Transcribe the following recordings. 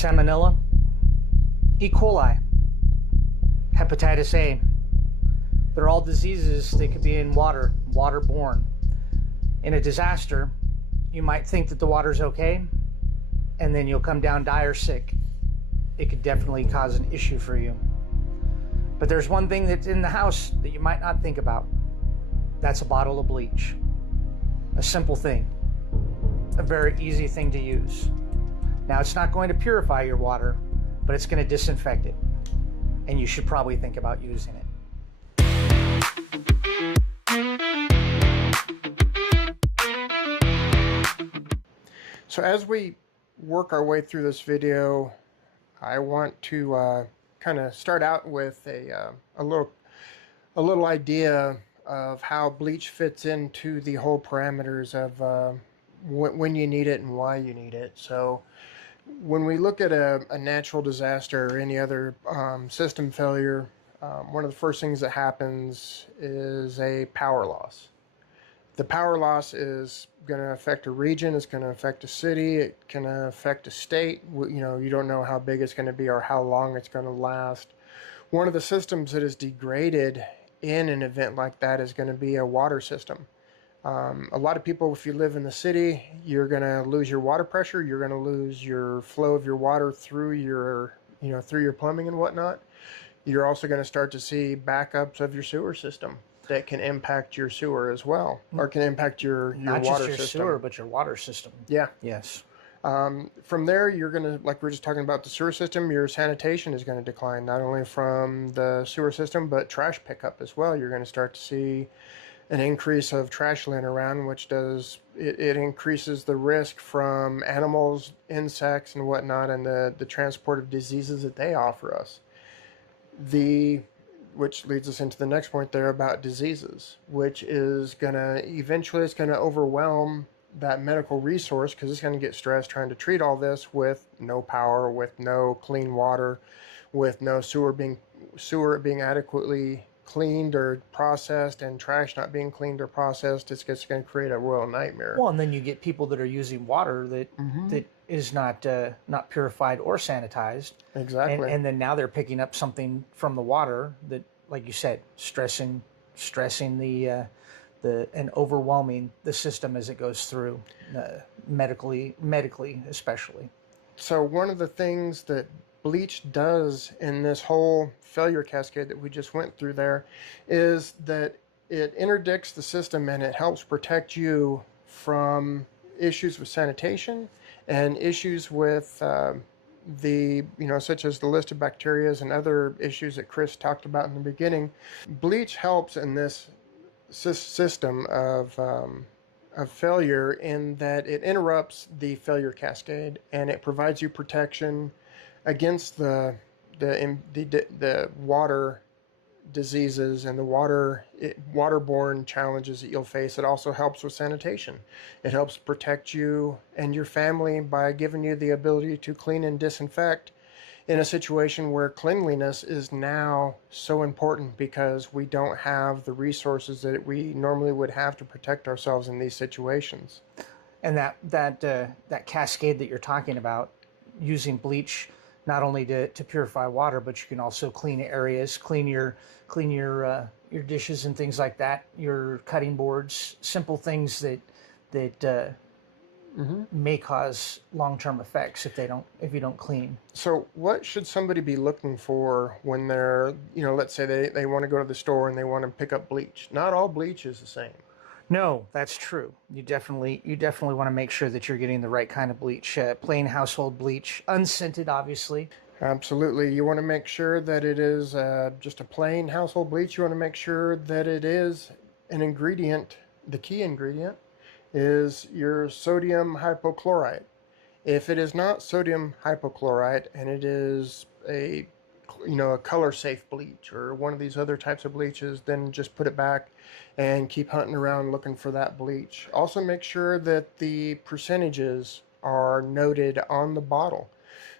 Salmonella, E. coli, hepatitis A. They're all diseases that could be in water, waterborne. In a disaster, you might think that the water's okay, and then you'll come down dire sick. It could definitely cause an issue for you. But there's one thing that's in the house that you might not think about. That's a bottle of bleach. A simple thing. A very easy thing to use. Now, it's not going to purify your water, but it's going to disinfect it. And you should probably think about using it. So as we work our way through this video, I want to kind of start out with a little idea of how bleach fits into the whole parameters of when you need it and why you need it. So when we look at a natural disaster or any other system failure, one of the first things that happens is a power loss. The power loss is going to affect a region, it's going to affect a city, it can affect a state. You don't know how big it's going to be or how long it's going to last. One of the systems that is degraded in an event like that is going to be a water system. A lot of people, if you live in the city, you're going to lose your water pressure, you're going to lose your flow of your water through your plumbing and whatnot. You're also going to start to see backups of your sewer system that can impact your sewer as well, or can impact your water system. Not just your sewer, but your water system. Yeah. Yes. From there, you're going to, like we were just talking about the sewer system, your sanitation is going to decline, not only from the sewer system, but trash pickup as well. You're going to start to see an increase of trash laying around, which it increases the risk from animals, insects, and whatnot, and the transport of diseases that they offer us. Which leads us into the next point there about diseases, which is going to eventually overwhelm that medical resource, because it's going to get stressed trying to treat all this with no power, with no clean water, with no sewer being adequately cleaned or processed, and trash not being cleaned or processed. It's just going to create a royal nightmare. Well, and then you get people that are using water that is not purified or sanitized. Exactly. And then now they're picking up something from the water that, like you said, stressing and overwhelming the system as it goes through, medically especially. So one of the things that bleach does in this whole failure cascade that we just went through there is that it interdicts the system and it helps protect you from issues with sanitation and issues with such as the list of bacteria and other issues that Chris talked about in the beginning. Bleach helps in this system of failure in that it interrupts the failure cascade and it provides you protection against the water diseases and the waterborne challenges that you'll face. It also helps with sanitation. It helps protect you and your family by giving you the ability to clean and disinfect in a situation where cleanliness is now so important because we don't have the resources that we normally would have to protect ourselves in these situations. And that cascade that you're talking about, using bleach not only to purify water, but you can also clean areas, clean your dishes and things like that, your cutting boards, simple things that may cause long-term effects if you don't clean. So what should somebody be looking for when they're, let's say they want to go to the store and they want to pick up bleach? Not all bleach is the same. No, that's true. You definitely want to make sure that you're getting the right kind of bleach. Plain household bleach, unscented, obviously. Absolutely. You want to make sure that it is just a plain household bleach. You want to make sure that it is an ingredient. The key ingredient is your sodium hypochlorite. If it is not sodium hypochlorite and it is a color safe bleach or one of these other types of bleaches, then just put it back and keep hunting around looking for that bleach. Also make sure that the percentages are noted on the bottle.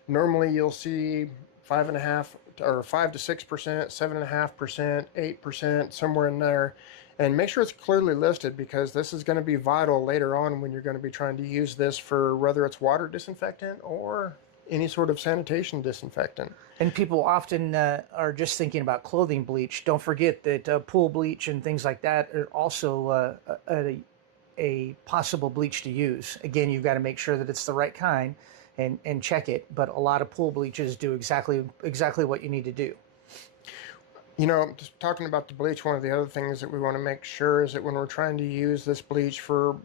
Normally you'll see 5.5 or 5 to 6%, 7.5%, 8%, somewhere in there. And make sure it's clearly listed, because this is going to be vital later on when you're going to be trying to use this for whether it's water disinfectant or any sort of sanitation disinfectant. And people often are just thinking about clothing bleach. Don't forget that pool bleach and things like that are also a possible bleach to use. Again, you've got to make sure that it's the right kind and check it. But a lot of pool bleaches do exactly what you need to do. You know, just talking about the bleach, one of the other things that we want to make sure is that when we're trying to use this bleach for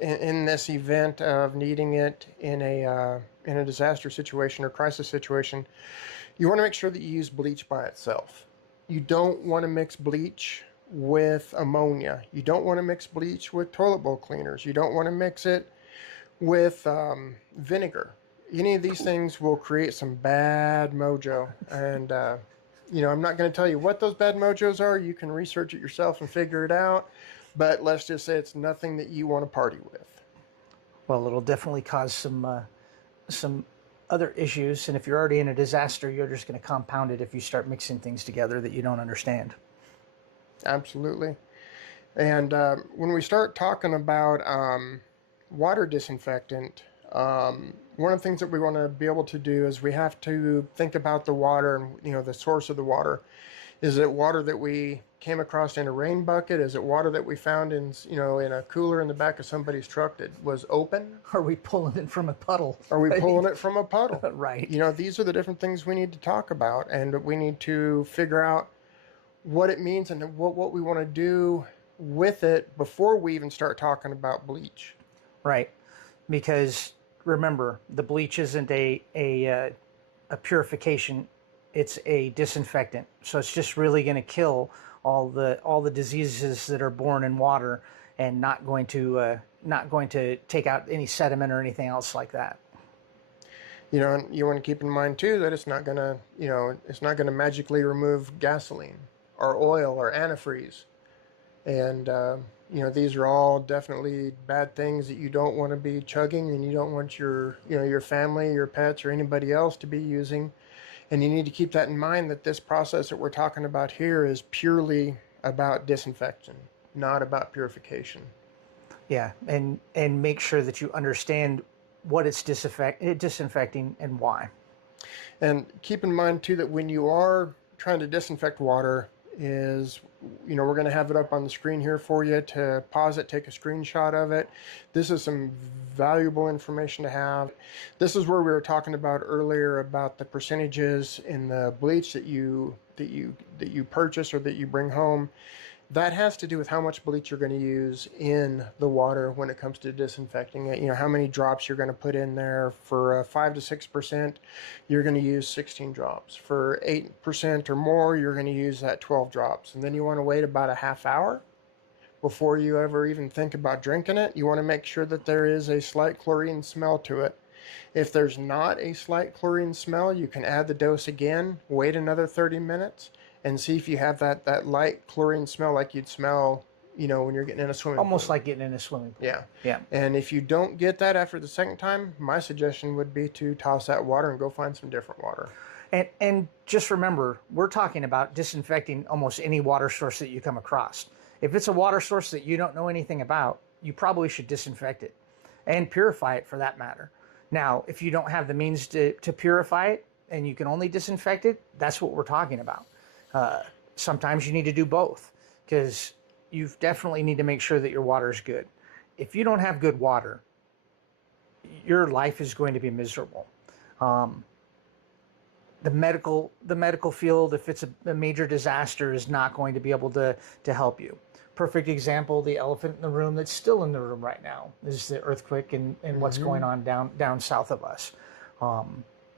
in this event of needing it in a disaster situation or crisis situation, you want to make sure that you use bleach by itself. You don't want to mix bleach with ammonia. You don't want to mix bleach with toilet bowl cleaners. You don't want to mix it with vinegar. Any of these things will create some bad mojo. And, you know, I'm not going to tell you what those bad mojos are. You can research it yourself and figure it out. But let's just say it's nothing that you want to party with. Well, it'll definitely cause some other issues. And if you're already in a disaster, you're just going to compound it if you start mixing things together that you don't understand. Absolutely. And when we start talking about water disinfectant, one of the things that we want to be able to do is we have to think about the water and, you know, the source of the water. Is it water that we came across in a rain bucket? Is it water that we found in, you know, in a cooler in the back of somebody's truck that was open? Are we pulling it from a puddle? Are we pulling it from a puddle? Right. You know, these are the different things we need to talk about, and we need to figure out what it means and what we want to do with it before we even start talking about bleach. Right. Because remember, the bleach isn't a purification, it's a disinfectant. So it's just really going to kill all the diseases that are born in water and not going to take out any sediment or anything else like that. You know, and you want to keep in mind too that it's not going to, you know, it's not going to magically remove gasoline or oil or antifreeze. And you know, these are all definitely bad things that you don't want to be chugging, and you don't want your, you know, your family, your pets, or anybody else to be using. And you need to keep that in mind, that this process that we're talking about here is purely about disinfection, not about purification. Yeah, and make sure that you understand what it's disinfecting and why. And keep in mind too that when you are trying to disinfect water, is, you know, we're going to have it up on the screen here for you to pause it, take a screenshot of it. This is some valuable information to have. This is where we were talking about earlier about the percentages in the bleach that you purchase or that you bring home. That has to do with how much bleach you're going to use in the water when it comes to disinfecting it. You know, how many drops you're going to put in there. For 5 to 6%, you're going to use 16 drops. For 8% or more, you're going to use that 12 drops. And then you want to wait about a half hour before you ever even think about drinking it. You want to make sure that there is a slight chlorine smell to it. If there's not a slight chlorine smell, you can add the dose again, wait another 30 minutes, and see if you have that light chlorine smell like you'd smell, you know, when you're getting in a swimming pool. Almost like getting in a swimming pool. Yeah. Yeah. And if you don't get that after the second time, my suggestion would be to toss that water and go find some different water. And just remember, we're talking about disinfecting almost any water source that you come across. If it's a water source that you don't know anything about, you probably should disinfect it and purify it for that matter. Now, if you don't have the means to purify it and you can only disinfect it, that's what we're talking about. Sometimes you need to do both, because you definitely need to make sure that your water is good. If you don't have good water, your life is going to be miserable. The medical field, if it's a major disaster, is not going to be able to help you. Perfect example, the elephant in the room that's still in the room right now is the earthquake and what's going on down south of us.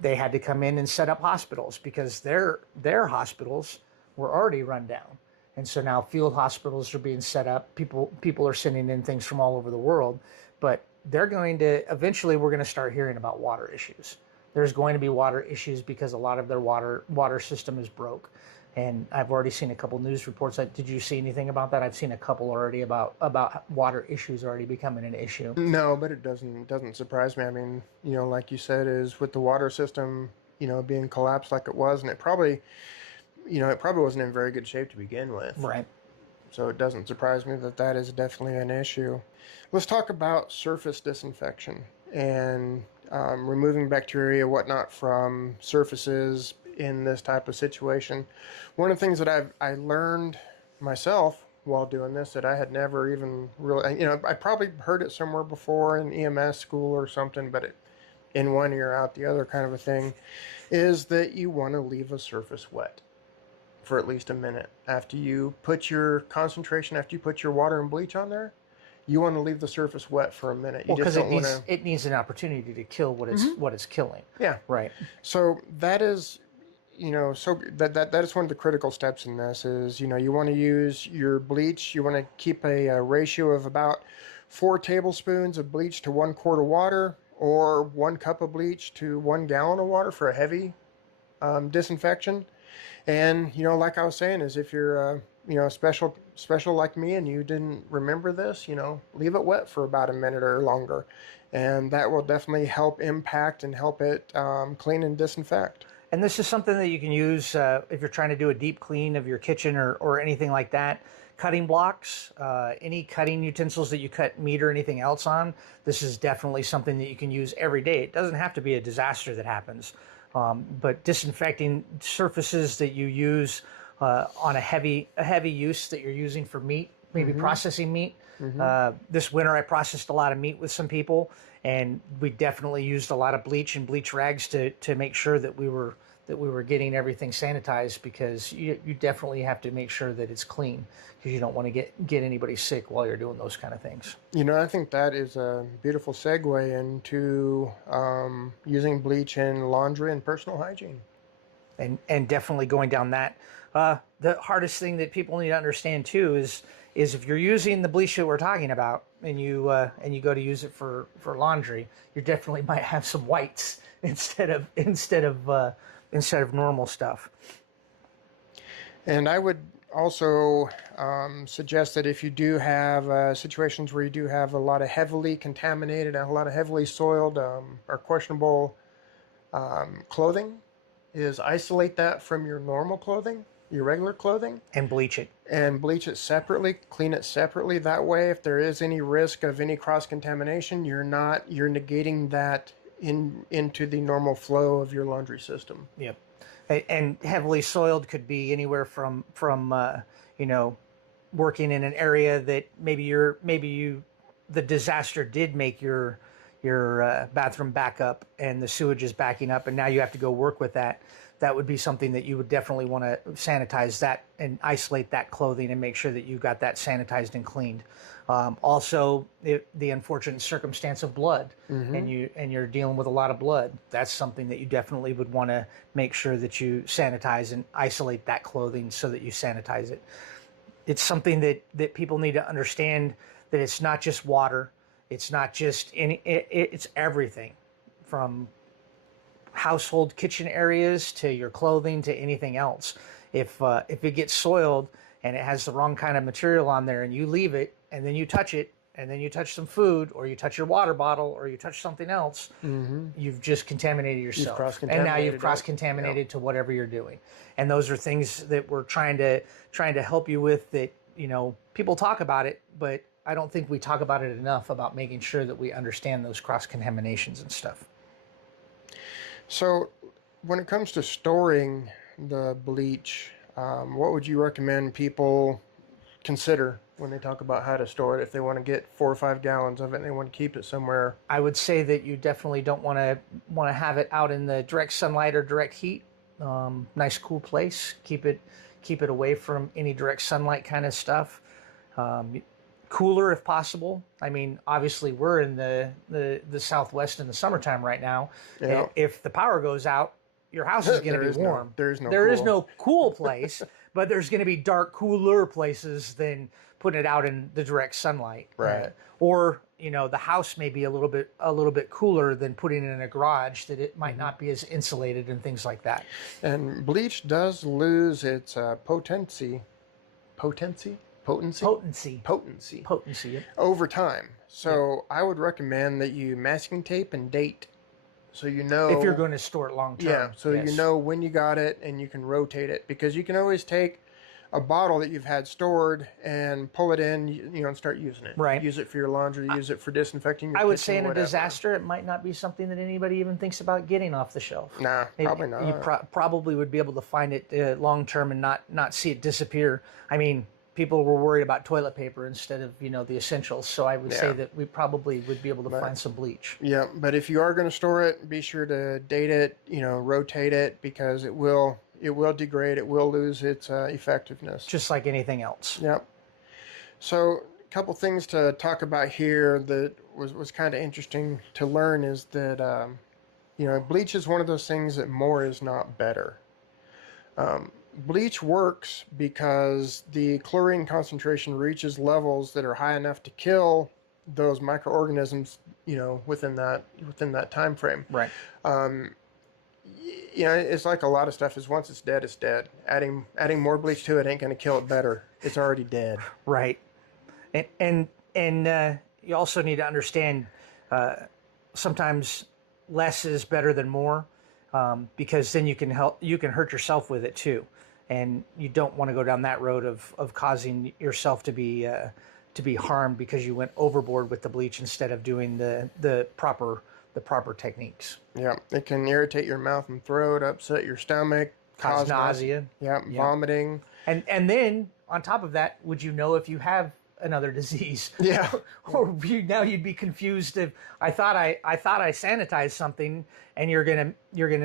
They had to come in and set up hospitals because their hospitals were already run down. And so now field hospitals are being set up. People are sending in things from all over the world, but they're going to, eventually we're going to start hearing about water issues. There's going to be water issues because a lot of their water system is broke. And I've already seen a couple news reports. Did you see anything about that? I've seen a couple already about water issues already becoming an issue. No, but it doesn't surprise me. I mean, you know, like you said, is with the water system, you know, being collapsed like it was, and it probably wasn't in very good shape to begin with. Right. So it doesn't surprise me that is definitely an issue. Let's talk about surface disinfection. And removing bacteria, whatnot, from surfaces in this type of situation. One of the things that I learned myself while doing this that I had never even really, I probably heard it somewhere before in EMS school or something, but in one ear out the other kind of a thing, is that you want to leave a surface wet for at least a minute after you put your concentration, after you put your water and bleach on there. You want to leave the surface wet for a minute. Well, because it needs an opportunity to kill what it's killing. Yeah. Right. So that is, so that is one of the critical steps in this is, you want to use your bleach. You want to keep a ratio of about 4 tablespoons of bleach to 1 quart of water, or 1 cup of bleach to 1 gallon of water for a heavy disinfection. And, like I was saying, is if you're, special like me and you didn't remember this, leave it wet for about a minute or longer. And that will definitely help impact and help it clean and disinfect. And this is something that you can use if you're trying to do a deep clean of your kitchen or anything like that. Cutting blocks, any cutting utensils that you cut meat or anything else on, this is definitely something that you can use every day. It doesn't have to be a disaster that happens. But disinfecting surfaces that you use on a heavy use that you're using for meat, maybe processing meat. This winter I processed a lot of meat with some people, and we definitely used a lot of bleach and bleach rags to make sure that we were getting everything sanitized, because you definitely have to make sure that it's clean, because you don't want to get anybody sick while you're doing those kind of things. I think that is a beautiful segue into using bleach in laundry and personal hygiene. And definitely going down that. The hardest thing that people need to understand too is if you're using the bleach that we're talking about and you go to use it for laundry, you definitely might have some whites instead of normal stuff. And I would also suggest that if you do have situations where you do have a lot of heavily contaminated, a lot of heavily soiled or questionable clothing, is isolate that from your normal clothing, your regular clothing. And bleach it. And bleach it separately, clean it separately. That way, if there is any risk of any cross-contamination, you're negating that into the normal flow of your laundry system. Yep. And heavily soiled could be anywhere from working in an area that the disaster did make your bathroom back up and the sewage is backing up, and now you have to go work with that. That would be something that you would definitely want to sanitize that and isolate that clothing and make sure that you got that sanitized and cleaned. Also, the unfortunate circumstance of blood, and you're dealing with a lot of blood. That's something that you definitely would want to make sure that you sanitize and isolate that clothing so that you sanitize it. It's something that people need to understand, that it's not just water. It's not just it's everything, from household kitchen areas to your clothing to anything else. If it gets soiled and it has the wrong kind of material on there and you leave it and then you touch it and then you touch some food or you touch your water bottle or you touch something else, you've just contaminated yourself. And now you've cross-contaminated to whatever you're doing. And those are things that we're trying to help you with, that, people talk about it, but I don't think we talk about it enough, about making sure that we understand those cross-contaminations and stuff. So when it comes to storing the bleach, what would you recommend people consider when they talk about how to store it, if they want to get 4 or 5 gallons of it and they want to keep it somewhere? I would say that you definitely don't want to have it out in the direct sunlight or direct heat. Nice cool place. Keep it away from any direct sunlight kind of stuff. Cooler if possible. I mean, obviously we're in the Southwest in the summertime right now. Yeah. If the power goes out, your house is going to be warm. There is no cool place, but there's going to be dark, cooler places than putting it out in the direct sunlight. Right. Or the house may be a little bit cooler than putting it in a garage, that it might not be as insulated and things like that. And bleach does lose its potency over time. So I would recommend that you masking tape and date, so you know if you're going to store it long term. Yeah, so you know when you got it and you can rotate it, because you can always take a bottle that you've had stored and pull it in, and start using it. Right. Use it for your laundry, use it for disinfecting your I would kitchen, say in a whatever. disaster, it might not be something that anybody even thinks about getting off the shelf. Nah, probably not. You probably would be able to find it long term and not see it disappear. I mean, people were worried about toilet paper instead of the essentials. So I would say that we probably would be able to find some bleach. Yeah, but if you are going to store it, be sure to date it, rotate it, because it will degrade, it will lose its effectiveness. Just like anything else. Yep. So a couple things to talk about here that was kind of interesting to learn is that, bleach is one of those things that more is not better. Bleach works because the chlorine concentration reaches levels that are high enough to kill those microorganisms, within that time frame. Right. It's like a lot of stuff is once it's dead, it's dead. Adding more bleach to it ain't going to kill it better. It's already dead. Right. And you also need to understand sometimes less is better than more, because then you can hurt yourself with it too. And you don't want to go down that road of causing yourself to be harmed because you went overboard with the bleach instead of doing the proper techniques. Yeah, it can irritate your mouth and throat, upset your stomach, cause nausea. Yeah, vomiting. And then on top of that, would you know if you have another disease? Yeah. Or now you'd be confused if I thought I sanitized something, and you're gonna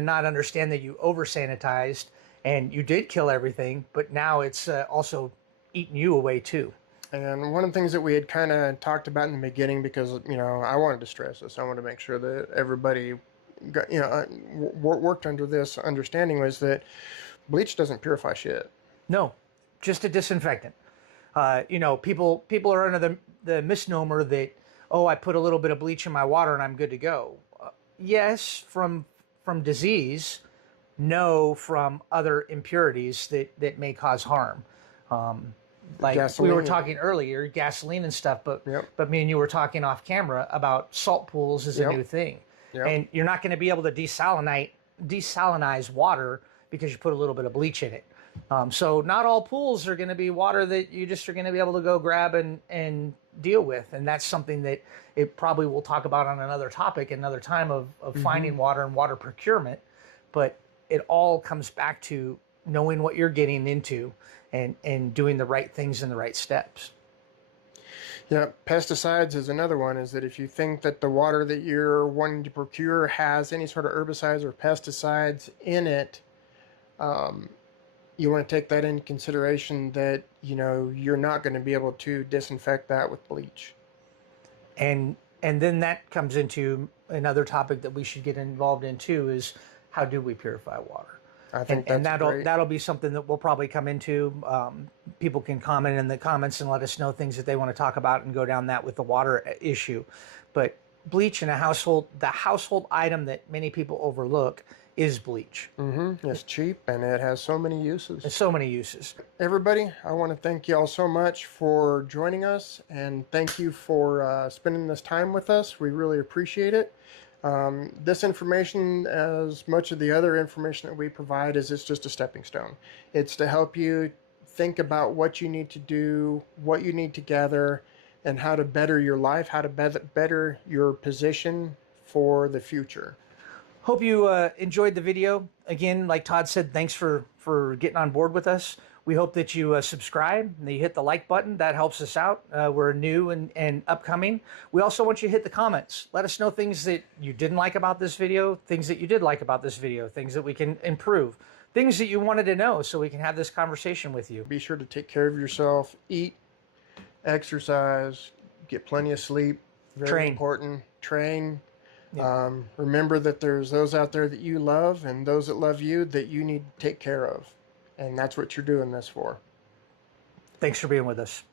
not understand that you over sanitized and you did kill everything, but now it's also eating you away too. And one of the things that we had kind of talked about in the beginning, because I wanted to stress this, I wanted to make sure that everybody got, worked under this understanding, was that bleach doesn't purify shit. No, just a disinfectant. People are under the misnomer that, oh, I put a little bit of bleach in my water and I'm good to go. Yes, from disease. No, from other impurities that may cause harm. Like gasoline. We were talking earlier, gasoline and stuff, but me and you were talking off camera about salt pools is a new thing. Yep. And you're not going to be able to desalinize water because you put a little bit of bleach in it. So not all pools are going to be water that you just are going to be able to go grab and deal with. And that's something that it probably we'll talk about on another topic, another time of finding water and water procurement. But it all comes back to knowing what you're getting into and doing the right things and the right steps. Yeah, pesticides is another one, is that if you think that the water that you're wanting to procure has any sort of herbicides or pesticides in it, you want to take that into consideration, that, you're not going to be able to disinfect that with bleach. And then that comes into another topic that we should get involved in too, is how do we purify water? I think that'll be something that we'll probably come into. People can comment in the comments and let us know things that they want to talk about and go down that with the water issue. But bleach in a household, the household item that many people overlook is bleach. It's cheap and it has so many uses. There's so many uses. Everybody, I want to thank you all so much for joining us, and thank you for spending this time with us. We really appreciate it. This information, as much of the other information that we provide, it's just a stepping stone. It's to help you think about what you need to do, what you need to gather, and how to better your life, how to better your position for the future. Hope you enjoyed the video. Again, like Todd said, thanks for getting on board with us. We hope that you subscribe and that you hit the like button. That helps us out. We're new and upcoming. We also want you to hit the comments. Let us know things that you didn't like about this video, things that you did like about this video, things that we can improve, things that you wanted to know so we can have this conversation with you. Be sure to take care of yourself, eat, exercise, get plenty of sleep. Very important. Train. Yeah. Remember that there's those out there that you love and those that love you that you need to take care of. And that's what you're doing this for. Thanks for being with us.